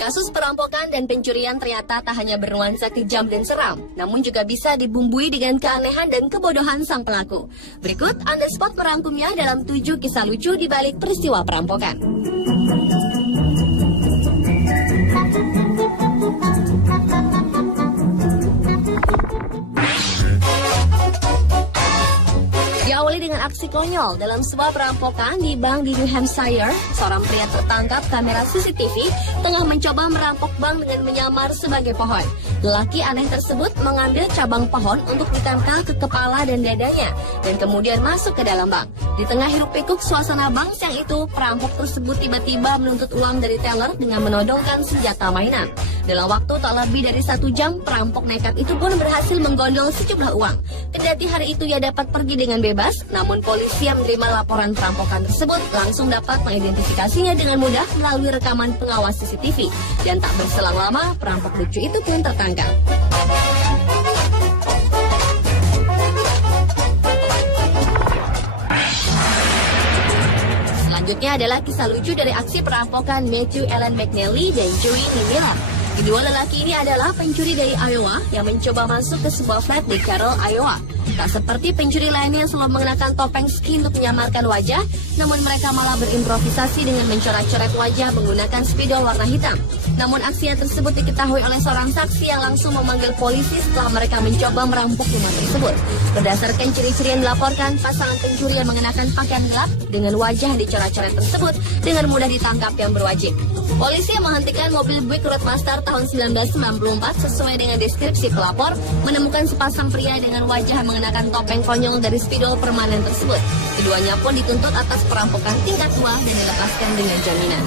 Kasus perampokan dan pencurian ternyata tak hanya bernuansa kejam dan seram, namun juga bisa dibumbui dengan keanehan dan kebodohan sang pelaku. Berikut On The Spot merangkumnya dalam 7 kisah lucu di balik peristiwa perampokan. Diawali dengan aksi konyol dalam sebuah perampokan di bank di New Hampshire. Seorang pria tertangkap kamera CCTV tengah mencoba merampok bank dengan menyamar sebagai pohon. Lelaki aneh tersebut mengambil cabang pohon untuk ditempel ke kepala dan dadanya dan kemudian masuk ke dalam bank. Di tengah hiruk-pikuk suasana bank siang itu, perampok tersebut tiba-tiba menuntut uang dari teller dengan menodongkan senjata mainan. Dalam waktu tak lebih dari 1 jam, perampok nekat itu pun berhasil menggondol sejumlah uang. Kendati hari itu ia dapat pergi dengan bebas, namun polisi yang menerima laporan perampokan tersebut langsung dapat mengidentifikasinya dengan mudah melalui rekaman pengawas CCTV. Dan tak berselang lama, perampok lucu itu pun tertangkap. Selanjutnya adalah kisah lucu dari aksi perampokan Matthew Allen McNally dan Joey Miller. Kedua lelaki ini adalah pencuri dari Iowa yang mencoba masuk ke sebuah flat di Carroll, Iowa. Tak seperti pencuri lainnya yang selalu mengenakan topeng ski untuk menyamarkan wajah, namun mereka malah berimprovisasi dengan mencoret-coret wajah menggunakan spidol warna hitam. Namun aksinya tersebut diketahui oleh seorang saksi yang langsung memanggil polisi setelah mereka mencoba merampok rumah tersebut. Berdasarkan ciri-ciri yang dilaporkan, pasangan pencuri yang mengenakan pakaian gelap dengan wajah dicoret-coret tersebut dengan mudah ditangkap yang berwajib. Polisi yang menghentikan mobil Buick Roadmaster tahun 1994 sesuai dengan deskripsi pelapor menemukan sepasang pria dengan wajah mengenakan topeng konyol dari spidol permanen tersebut. Keduanya pun dituntut atas perampokan tingkat 2 dan dilepaskan dengan jaminan.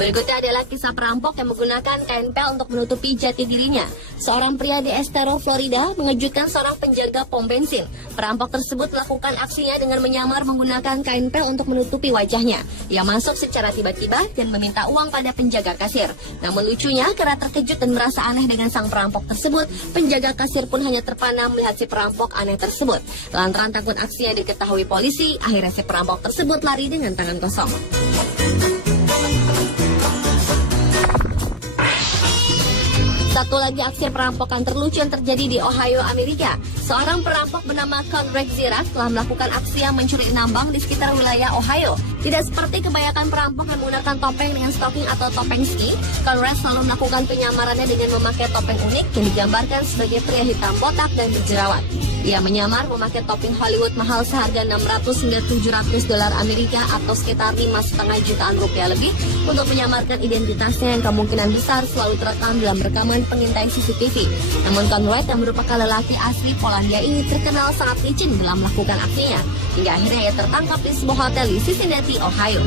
Berikutnya adalah kisah perampok yang menggunakan kain pel untuk menutupi jati dirinya. Seorang pria di Estero, Florida mengejutkan seorang penjaga pom bensin. Perampok tersebut melakukan aksinya dengan menyamar menggunakan kain pel untuk menutupi wajahnya. Ia masuk secara tiba-tiba dan meminta uang pada penjaga kasir. Namun lucunya, karena terkejut dan merasa aneh dengan sang perampok tersebut, penjaga kasir pun hanya terpana melihat si perampok aneh tersebut. Lantaran takut aksinya diketahui polisi, akhirnya si perampok tersebut lari dengan tangan kosong. Satu lagi aksi perampokan terlucu yang terjadi di Ohio, Amerika. Seorang perampok bernama Conrad Zirak telah melakukan aksi yang mencuri 6 bank di sekitar wilayah Ohio. Tidak seperti kebanyakan perampok yang menggunakan topeng dengan stocking atau topeng ski, Conrad selalu melakukan penyamarannya dengan memakai topeng unik yang digambarkan sebagai pria hitam botak dan berjerawat. Ia menyamar memakai topping Hollywood mahal seharga 600 hingga 700 dolar Amerika atau sekitar 5,5 jutaan rupiah lebih untuk menyamarkan identitasnya yang kemungkinan besar selalu terekam dalam rekaman pengintai CCTV. Namun Conrad yang merupakan lelaki asli Polandia ini terkenal sangat licin dalam melakukan aksinya. Hingga akhirnya ia tertangkap di sebuah hotel di Cincinnati, Ohio.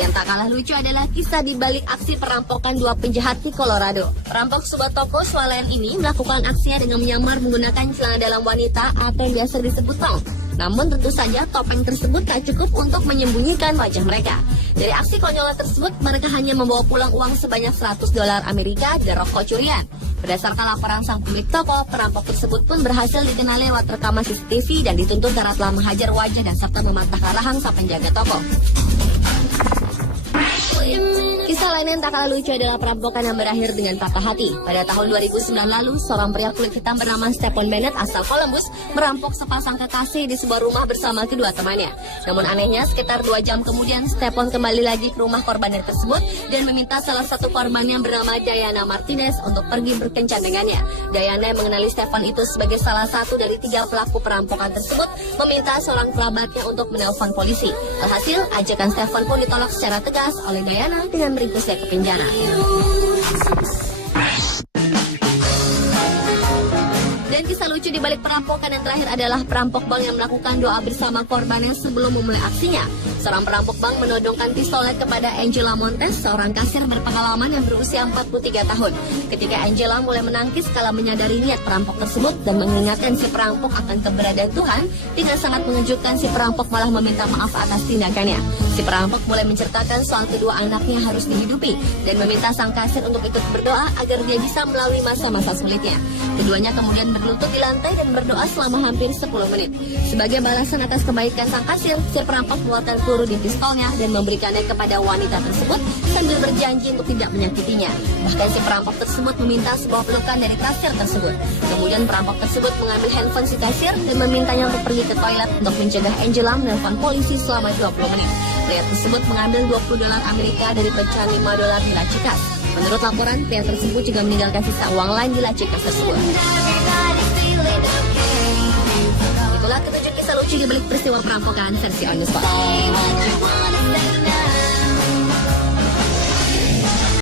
Yang tak kalah lucu adalah kisah di balik aksi perampokan 2 penjahat di Colorado. Perampok sebuah toko swalayan ini melakukan aksinya dengan menyamar menggunakan celana dalam wanita atau yang biasa disebut thong. Namun tentu saja topeng tersebut tak cukup untuk menyembunyikan wajah mereka. Dari aksi konyol tersebut, mereka hanya membawa pulang uang sebanyak 100 dolar Amerika dan rokok curian. Berdasarkan laporan sang pemilik toko, perampok tersebut pun berhasil dikenali lewat rekaman CCTV dan dituntut karena telah menghajar wajah dan serta mematahkan rahang sang penjaga toko. Kisah lain yang tak kalah lucu adalah perampokan yang berakhir dengan patah hati. Pada tahun 2009 lalu, seorang pria kulit hitam bernama Stephen Bennett asal Columbus merampok sepasang kekasih di sebuah rumah bersama kedua temannya. Namun anehnya, sekitar 2 jam kemudian, Stephen kembali lagi ke rumah korbannya tersebut dan meminta salah satu korban yang bernama Diana Martinez untuk pergi berkencan dengannya. Diana yang mengenali Stephen itu sebagai salah satu dari 3 pelaku perampokan tersebut meminta seorang kerabatnya untuk menelpon polisi. Alhasil, ajakan Stephen pun ditolak secara tegas oleh Diana dengan meringkusnya ke penjara. Dan kisah lucu di balik perampokan yang terakhir adalah perampok bank yang melakukan doa bersama korbannya sebelum memulai aksinya. Seorang perampok bank menodongkan pistolnya kepada Angela Montes, seorang kasir berpengalaman yang berusia 43 tahun. Ketika Angela mulai menangkis kala menyadari niat perampok tersebut dan mengingatkan si perampok akan keberadaan Tuhan, dengan sangat mengejutkan si perampok malah meminta maaf atas tindakannya. Si perampok mulai menceritakan soal kedua anaknya harus dihidupi dan meminta sang kasir untuk ikut berdoa agar dia bisa melalui masa-masa sulitnya. Keduanya kemudian berlutut di lantai dan berdoa selama hampir 10 menit. Sebagai balasan atas kebaikan sang kasir, si perampok mengeluarkan peluru di pistolnya dan memberikannya kepada wanita tersebut sambil berjanji untuk tidak menyakitinya. Bahkan si perampok tersebut meminta sebuah pelukan dari kasir tersebut. Kemudian perampok tersebut mengambil handphone si kasir dan memintanya untuk pergi ke toilet untuk mencegah Angela menelpon polisi selama 20 menit. Pria tersebut mengambil $20 Amerika dari pecahan $5 di lacikas. Menurut laporan, pria tersebut juga meninggalkan sisa uang lain di lacikas tersebut. Itulah ketujuh kisah lucu di balik peristiwa perampokan versi On The Spot.